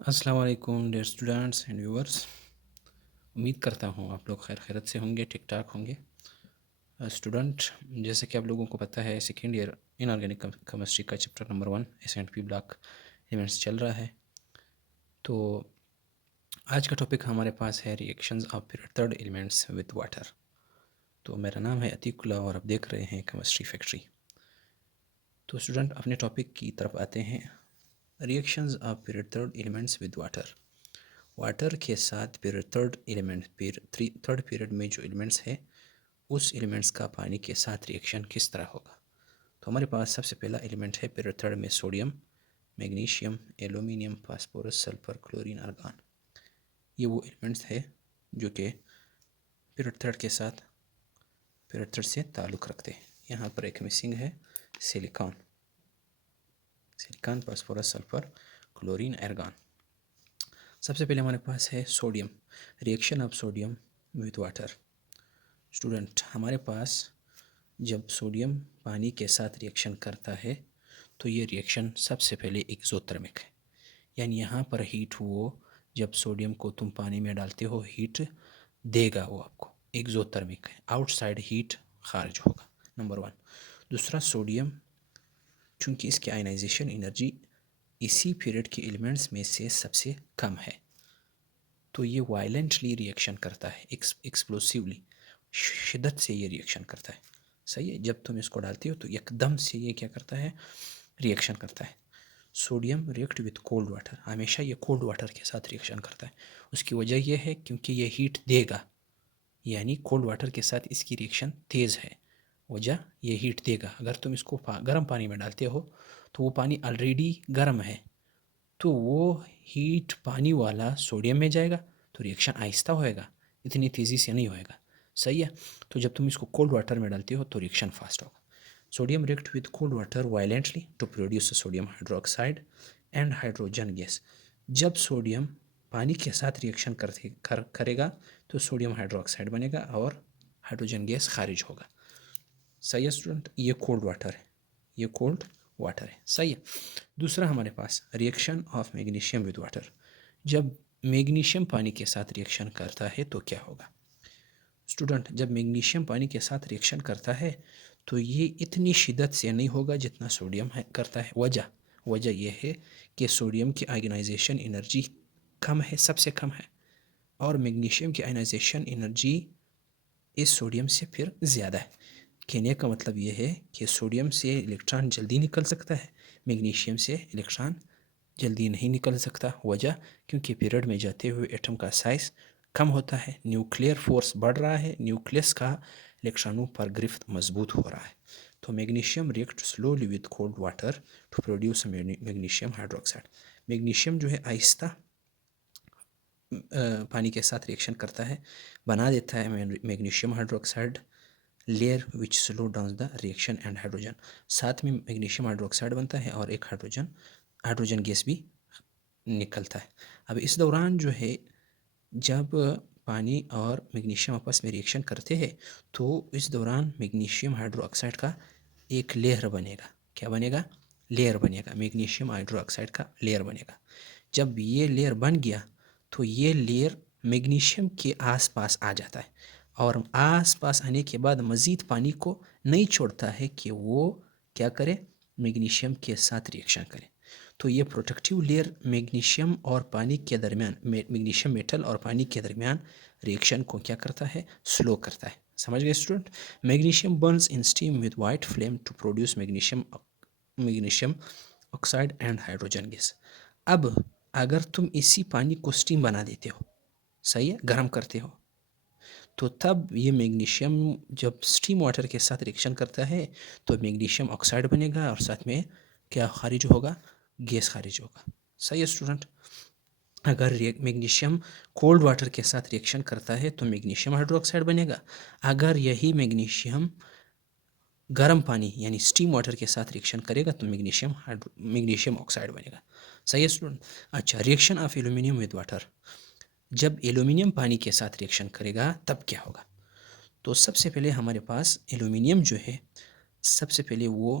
अस्सलाम वालेकुम dear students and viewers. उम्मीद करता हूँ आप लोग खैर खैरियत से होंगे, ठीक ठाक होंगे। स्टूडेंट, जैसे कि आप लोगों को पता है सेकेंड ईयर इनऑर्गेनिक केमिस्ट्री का चैप्टर नंबर 1 एस&पी ब्लॉक एलिमेंट्स चल रहा है। तो आज का टॉपिक हमारे पास है reactions of period third elements with water. तो मेरा नाम है अतीकुल्ला और आप देख रहे हैं केमिस्ट्री फैक्ट्री। तो स्टूडेंट, अपने टॉपिक की तरफ आते हैं। Reactions of period third elements with water. Water के साथ period third element third period में जो एलिमेंट्स है उस एलिमेंट्स का पानी के साथ रिएक्शन किस तरह होगा। तो हमारे पास सबसे पहला एलिमेंट है पीरियड थर्ड में sodium, magnesium, aluminium, phosphorus, sulphur, chlorine, argon. ये वो एलिमेंट्स है जो कि पीरियड थर्ड के साथ पीरियड थर्ड से ताल्लुक़ रखते हैं। यहाँ पर एक मिसिंग है silicon, phosphorus, sulphur, chlorine, argon. सबसे पहले हमारे पास है sodium, reaction of sodium with water. Student, हमारे पास जब सोडियम पानी के साथ रिएक्शन करता है तो ये रिएक्शन सबसे पहले एक्सोथर्मिक है, यानी यहाँ पर हीट वो जब सोडियम को तुम पानी में डालते हो हीट देगा, वो आपको एक्सोथर्मिक है, आउटसाइड हीट खारिज होगा, नंबर 1। दूसरा, सोडियम चूँकि इसकी आयनाइजेशन एनर्जी इसी पीरियड के एलिमेंट्स में से सबसे कम है तो ये वायलेंटली रिएक्शन करता है, एक्सप्लोसिवली, शिद्दत से ये रिएक्शन करता है। सही है, जब तुम इसको डालते हो तो एकदम से ये क्या करता है, रिएक्शन करता है। Sodium react with cold water, हमेशा ये कोल्ड वाटर के साथ रिएक्शन करता है। उसकी वजह यह है क्योंकि ये हीट देगा, यानी कोल्ड वाटर के साथ इसकी रिएक्शन तेज़ है, वजह ये हीट देगा। अगर तुम इसको गर्म पानी में डालते हो तो वो पानी ऑलरेडी गर्म है तो वो हीट पानी वाला सोडियम में जाएगा तो रिएक्शन आहिस्ता होएगा, इतनी तेज़ी से नहीं होएगा। सही है, तो जब तुम इसको कोल्ड वाटर में डालते हो तो रिएक्शन फास्ट होगा। Sodium react with cold water violently to produce sodium hydroxide and hydrogen gas. जब सोडियम पानी के साथ रिएक्शन करेगा तो सोडियम हाइड्रोक्साइड बनेगा और हाइड्रोजन गैस खारिज होगा। सही है स्टूडेंट, ये कोल्ड वाटर है, ये कोल्ड वाटर है। सही है। दूसरा हमारे पास reaction of magnesium with water. जब मैग्नीशियम पानी के साथ रिएक्शन करता है तो क्या होगा। स्टूडेंट, जब मैग्नीशियम पानी के साथ रिएक्शन करता है तो ये इतनी शिद्दत से नहीं होगा जितना सोडियम है करता है। वजह यह है कि सोडियम की आयनाइजेशन एनर्जी कम है, सबसे कम है, और मैग्नीशियम की आयनाइजेशन एनर्जी इस सोडियम से फिर ज़्यादा है। कहने का मतलब ये है कि सोडियम से इलेक्ट्रॉन जल्दी निकल सकता है, मैग्नीशियम से इलेक्ट्रॉन जल्दी नहीं निकल सकता। वजह क्योंकि पीरियड में जाते हुए एटम का साइज़ कम होता है, न्यूक्लियर फोर्स बढ़ रहा है, न्यूक्लियस का इलेक्ट्रॉनों पर गिरफ्त मजबूत हो रहा है। तो magnesium react slowly with cold water to produce magnesium hydroxide. Magnesium जो है आहिस्ता पानी के साथ रिएक्शन करता है, बना देता है magnesium hydroxide layer which slow down the reaction and hydrogen. साथ में मैग्नीशियम हाइड्रोक्साइड बनता है और एक हाइड्रोजन गैस भी निकलता है। अब इस दौरान जो है जब पानी और मैग्नीशियम आपस में रिएक्शन करते हैं तो इस दौरान मैग्नीशियम हाइड्रोक्साइड का एक लेयर बनेगा। क्या बनेगा, लेयर बनेगा, मैग्नीशियम हाइड्रोक्साइड का लेयर बनेगा। जब ये लेयर बन गया तो ये लेयर मैग्नीशियम के आसपास आ जाता है और आसपास आने के बाद मज़ीद पानी को नहीं छोड़ता है कि वो क्या करे, मैग्नीशियम के साथ रिएक्शन करे। तो ये प्रोटेक्टिव लेयर मैग्नीशियम और पानी के दरमियान, मैग्नीशियम मेटल और पानी के दरमियान रिएक्शन को क्या करता है, स्लो करता है। समझ गए student. Magnesium burns in steam with white flame to produce magnesium oxide and hydrogen gas. अब अगर तुम इसी पानी को स्टीम बना देते हो, सही है, गर्म करते हो, तो तब ये मैग्नीशियम जब स्टीम वाटर के साथ रिएक्शन करता है तो मैग्नीशियम ऑक्साइड बनेगा और साथ में क्या खारिज होगा, गैस खारिज होगा। सही है स्टूडेंट। अगर मैग्नीशियम कोल्ड वाटर के साथ रिएक्शन करता है तो मैग्नीशियम हाइड्रोक्साइड बनेगा। अगर यही मैग्नीशियम गर्म पानी यानी स्टीम वाटर के साथ रिएक्शन करेगा तो मैग्नीशियम ऑक्साइड बनेगा। सही है स्टूडेंट। अच्छा, reaction of aluminium with water. जब एल्यूमिनियम पानी के साथ रिएक्शन करेगा तब क्या होगा। तो सबसे पहले हमारे पास एल्यूमिनियम जो है, सबसे पहले वो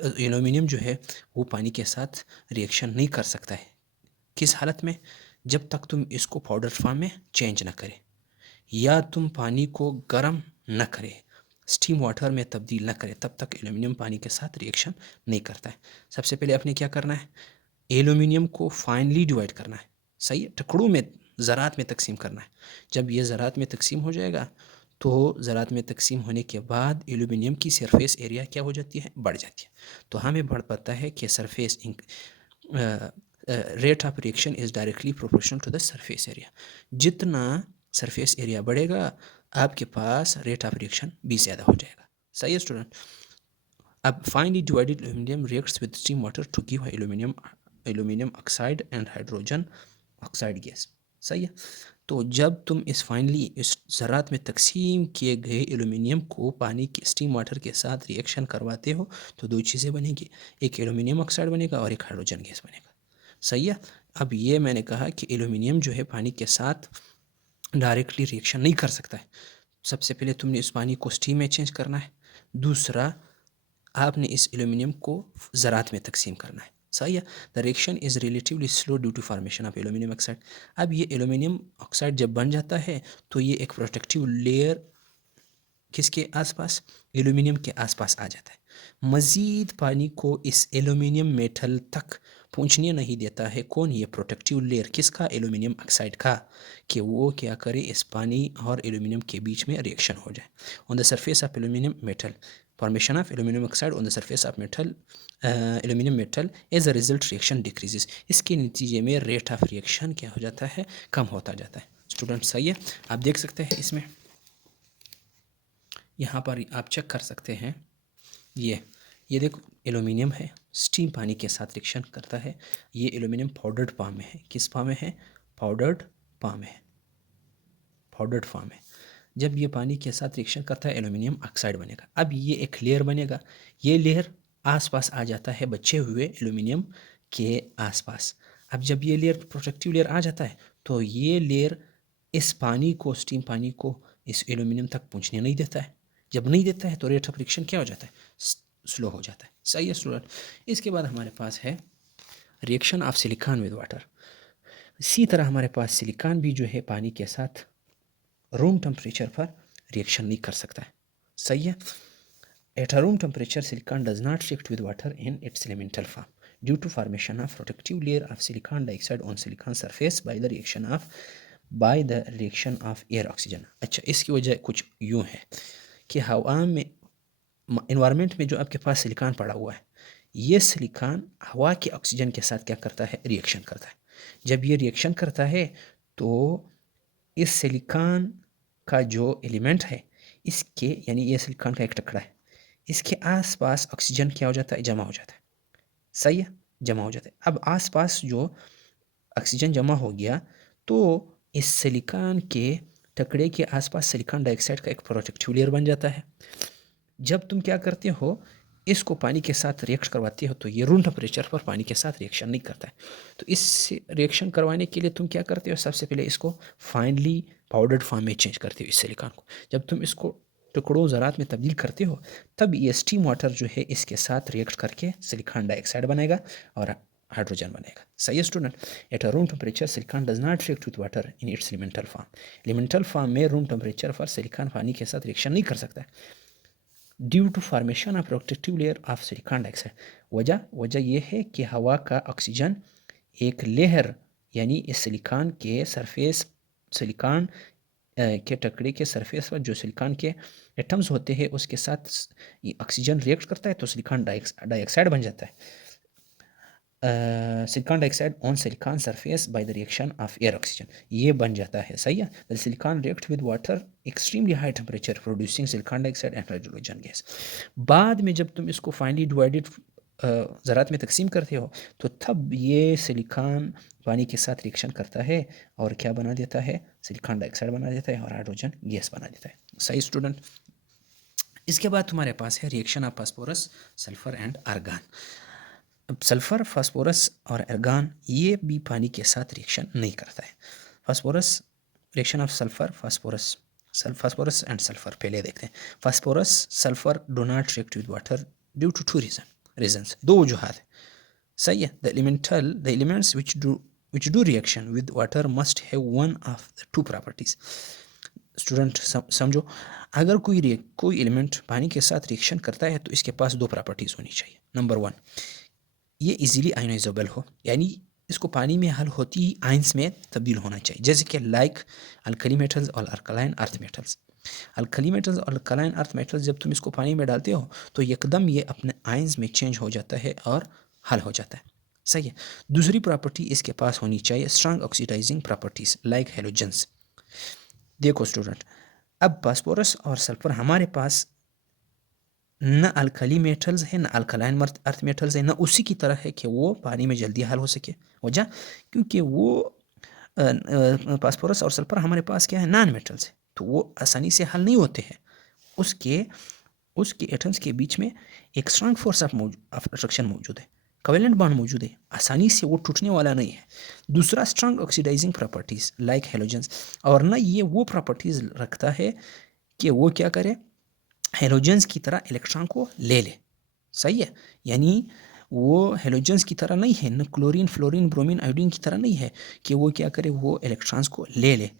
एल्यूमिनियम जो है वो पानी के साथ रिएक्शन नहीं कर सकता है। किस हालत में? जब तक तुम इसको पाउडर फॉर्म में चेंज ना करें या तुम पानी को गर्म न करें, स्टीम वाटर में तब्दील न करें, तब तक एल्यूमिनियम पानी के साथ रिएक्शन नहीं करता है। सबसे पहले आपने क्या करना है, एल्यूमिनियम को फाइनली डिवाइड करना है, सही है, टुकड़ों में ज़रात में तकसीम करना है। जब ये ज़रात में तकसीम हो जाएगा तो ज़रात में तकसीम होने के बाद एल्यूमिनियम की सरफेस एरिया क्या हो जाती है, बढ़ जाती है। तो हमें बढ़ पाता है कि surface rate of reaction is directly proportional to the surface area. जितना सरफेस एरिया बढ़ेगा आपके पास रेट ऑफ रिएक्शन भी ज़्यादा हो जाएगा। सही है स्टूडेंट। अब finally divided aluminium reacts with steam water to give aluminium oxide and hydrogen oxide gas. सही है। तो जब तुम इस फाइनली इस ज़रात में तकसीम किए गए एल्यूमिनियम को पानी के स्टीम वाटर के साथ रिएक्शन करवाते हो तो दो चीज़ें बनेगी, एक एल्यूमिनियम ऑक्साइड बनेगा और एक हाइड्रोजन गैस बनेगा। सही है। अब ये मैंने कहा कि एल्यूमिनियम जो है पानी के साथ डायरेक्टली रिएक्शन नहीं कर सकता है। सबसे पहले तुमने इस पानी को स्टीम में चेंज करना है, दूसरा आपने इस एल्यूमिनियम को ज़रात में तकसीम करना है। सही है। The reaction is relatively slow due to formation of aluminium oxide. अब ये एल्यूमिनियम ऑक्साइड जब बन जाता है तो ये एक प्रोटेक्टिव लेयर किसके आसपास, एल्यूमिनियम के आसपास आ जाता है। मज़ीद पानी को इस एल्यूमिनियम मेटल तक पहुंचने नहीं देता है। कौन? ये प्रोटेक्टिव लेयर किसका, एल्यूमिनियम ऑक्साइड का, कि वो क्या करे, इस पानी और एल्यूमिनियम के बीच में रिएक्शन हो जाए। On the surface of aluminium metal, formation of aluminium oxide on the surface of metal aluminium metal, as a result reaction decreases. इसके नतीजे में रेट ऑफ रिएक्शन क्या हो जाता है, कम होता जाता है। स्टूडेंट सही है। आप देख सकते हैं इसमें, यहाँ पर आप चेक कर सकते हैं, ये देखो एल्यूमिनियम है, स्टीम पानी के साथ रिएक्शन करता है। ये एल्यूमिनियम पाउडर्ड फॉर्म में है। किस फॉर्म में है, पाउडर्ड फॉर्म में है, पाउडर्ड फॉर्म है। जब ये पानी के साथ रिएक्शन करता है एल्यूमिनियम ऑक्साइड बनेगा। अब ये एक लेयर बनेगा, ये लेयर आसपास आ जाता है बचे हुए एल्यूमिनियम के आसपास। अब जब ये लेयर प्रोटेक्टिव लेयर आ जाता है तो ये लेयर इस पानी को, स्टीम पानी को इस एल्यूमिनियम तक पहुंचने नहीं देता है। जब नहीं देता है तो रेट ऑफ रिएक्शन क्या हो जाता है, स्लो हो जाता है। सही है स्टूडेंट। इसके बाद हमारे पास है reaction of silicon with water. इसी तरह हमारे पास सिलिकॉन भी जो है पानी के साथ रूम टेम्परेचर पर रिएक्शन नहीं कर सकता है। सही है। At a room temperature silicon does not react with water in its elemental form due to formation of protective layer of silicon dioxide on silicon surface by the reaction of air oxygen. अच्छा, इसकी वजह कुछ यूँ है कि हवा में, environment में जो आपके पास सिलिकॉन पड़ा हुआ है, ये सिलिकॉन हवा के ऑक्सीजन के साथ क्या करता है, रिएक्शन करता है। जब ये रिएक्शन करता है तो इस सिलिकॉन का जो एलिमेंट है, इसके यानी ये सिलिकॉन का एक टुकड़ा है, इसके आसपास ऑक्सीजन क्या हो जाता है, जमा हो जाता है। सही है, जमा हो जाता है। अब आसपास जो ऑक्सीजन जमा हो गया तो इस सिलिकॉन के टुकड़े के आसपास सिलिकॉन डाइऑक्साइड का एक प्रोटेक्टिव लेयर बन जाता है। जब तुम क्या करते हो, इसको पानी के साथ रिएक्ट करवाते हो तो ये रूम टेम्परेचर पर पानी के साथ रिएक्शन नहीं करता है। तो इस रिएक्शन करवाने के लिए तुम क्या करते हो, सबसे पहले इसको फाइनली पाउडर्ड फॉर्म में चेंज करते हो इस सिलिकॉन को। जब तुम इसको टुकड़ों ज़रात में तब्दील करते हो तब ये स्टीम वाटर जो है इसके साथ रिएक्ट करके सिलिकॉन डाइऑक्साइड बनेगा और हाइड्रोजन बनेगा। सही है student. At a room temperature silicon does not react with water in its elemental form. Elemental form में रूम टेम्परेचर पर सिलिकॉन पानी के साथ रिएक्शन नहीं कर सकता है due to formation of protective layer of silicon dioxide. वजह यह है कि हवा का ऑक्सीजन एक लेयर यानी इस सिलिकॉन के सरफेस, सिलिकॉन के टुकड़े के सरफेस पर जो सिलिकॉन के एटम्स होते हैं उसके साथ ऑक्सीजन रिएक्ट करता है तो सिलिकॉन डाइऑक्साइड बन जाता है। Silicon dioxide on silicon surface by the reaction of air oxygen, ये बन जाता है। सही है। The silicon react with water extremely high temperature producing silicon dioxide and hydrogen gas. बाद में जब तुम इसको फाइनली डिवाइडेड ज़रात में तकसीम करते हो तो तब ये सिलिकॉन पानी के साथ रिएक्शन करता है और क्या बना देता है, सिलिकॉन डाइऑक्साइड बना देता है और हाइड्रोजन गैस बना देता है। सही स्टूडेंट। इसके बाद तुम्हारे पास है reaction of phosphorus, sulphur and argon. अब सल्फ़र, फास्फोरस और आर्गन ये भी पानी के साथ रिएक्शन नहीं करता है। Phosphorus, reaction of sulphur, phosphorus and sulphur पहले देखते हैं। Phosphorus, sulphur do not react with water due to two reason. Reasons, दो वजूहात है, सही है। The elements which do reaction with water must have one of the two properties. Student समझो, अगर कोई एलिमेंट पानी के साथ रिएक्शन करता है तो इसके पास दो प्रॉपर्टीज़ होनी चाहिए। नंबर 1, ये इजीली आयोनाइजेबल हो, यानी इसको पानी में हल होती ही आयंस में तब्दील होना चाहिए, जैसे कि लाइक अल्कली मेटल्स और alkaline earth metals. Alkali metals और अल्कलाइन अर्थ मेटल्स जब तुम इसको पानी में डालते हो तो एकदम ये अपने आयंस में चेंज हो जाता है और हल हो जाता है, सही है। दूसरी प्रॉपर्टी इसके पास होनी चाहिए strong oxidising properties like halogens. देखो स्टूडेंट, अब फास्फोरस और सल्फर हमारे पास न अल्कली मेटल्स है न अल्कलाइन अर्थ मेटल्स है, न उसी की तरह है कि वो पानी में जल्दी हल हो सके। वजह क्योंकि वो फास्फोरस और सल्फर हमारे पास क्या है, नॉन मेटल्स है, तो वो आसानी से हल नहीं होते हैं। उसके उसके एटम्स के बीच में एक स्ट्रांग फोर्स ऑफ अट्रैक्शन मौजूद है, कोवेलेंट बॉन्ड मौजूद है, आसानी से वो टूटने वाला नहीं है। दूसरा strong oxidising properties like halogens, और ना ये वो प्रॉपर्टीज़ रखता है कि वो क्या करे, हेलोजेंस की तरह इलेक्ट्रॉन को ले ले, सही है। यानी वो हेलोजेंस की तरह नहीं है, न क्लोरीन फ्लोरीन ब्रोमीन आयोडीन की तरह नहीं है कि वो क्या करे, वो इलेक्ट्रॉन्स को ले ले,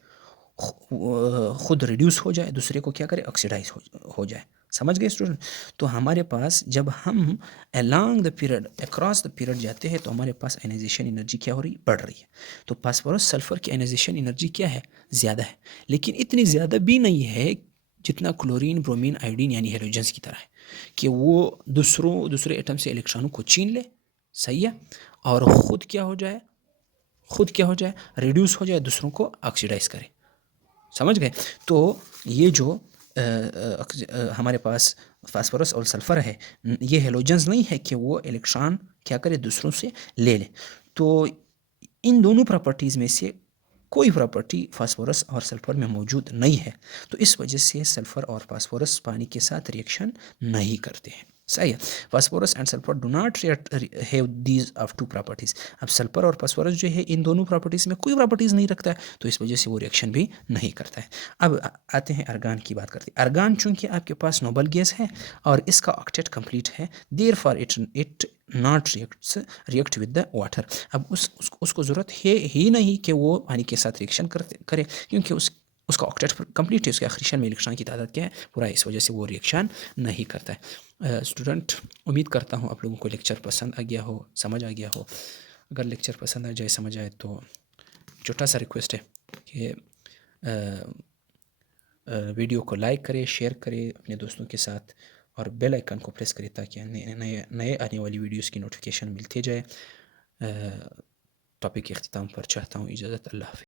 खुद रिड्यूस हो जाए, दूसरे को क्या करे, ऑक्सीडाइज हो जाए। समझ गए स्टूडेंट? तो हमारे पास जब हम along the period across the period जाते हैं तो हमारे पास आयनाइजेशन एनर्जी क्या हो रही, बढ़ रही है। तो फास्फोरस सल्फर की आयनाइजेशन एनर्जी क्या है, ज़्यादा है, लेकिन इतनी ज़्यादा भी नहीं है जितना क्लोरीन ब्रोमीन आयोडीन यानी हेलोजेंस की तरह है कि वो दूसरे एटम से इलेक्ट्रॉनों को छीन ले, सही है, और खुद क्या हो जाए, रिड्यूस हो जाए, दूसरों को ऑक्सीडाइज करे। समझ गए? तो ये जो हमारे पास फास्फोरस और सल्फर है, ये हेलोजेंस नहीं है कि वो इलेक्ट्रॉन क्या करे, दूसरों से ले ले। तो इन दोनों प्रॉपर्टीज़ में से कोई प्रॉपर्टी फास्फोरस और सल्फर में मौजूद नहीं है, तो इस वजह से सल्फर और फास्फोरस पानी के साथ रिएक्शन नहीं करते हैं, सही है। Phosphorus and sulphur do not have these of two properties. अब सल्फर और फास्फोरस जो है इन दोनों प्रॉपर्टीज़ में कोई प्रॉपर्टीज़ नहीं रखता है, तो इस वजह से वो रिएक्शन भी नहीं करता है। अब आते हैं अर्गान की बात करते हैं। अर्गान चूंकि आपके पास नोबल गैस है और इसका ऑक्टेट कंप्लीट है, therefore it not react with the water. अब उसको ज़रूरत है ही नहीं कि वो पानी के साथ रिएक्शन करे, क्योंकि उसका ऑक्टेट कंप्लीट है, उसके आखिरी में इलेक्ट्रॉन की तादाद क्या है, पूरा, इस वजह से वो रिएक्शन नहीं करता है। स्टूडेंट, उम्मीद करता हूँ आप लोगों को लेक्चर पसंद आ गया हो, समझ आ गया हो। अगर लेक्चर पसंद आ जाए, समझ आए, तो छोटा सा रिक्वेस्ट है कि वीडियो को लाइक करें, शेयर करें अपने दोस्तों के साथ और बेल आइकन को प्रेस करें ताकि नए आने वाली वीडियोस की नोटिफिकेशन मिलती जाए। टॉपिक के अख्तिताम पर चाहता हूँ इजाज़त, अल्लाह हाफ़िज़।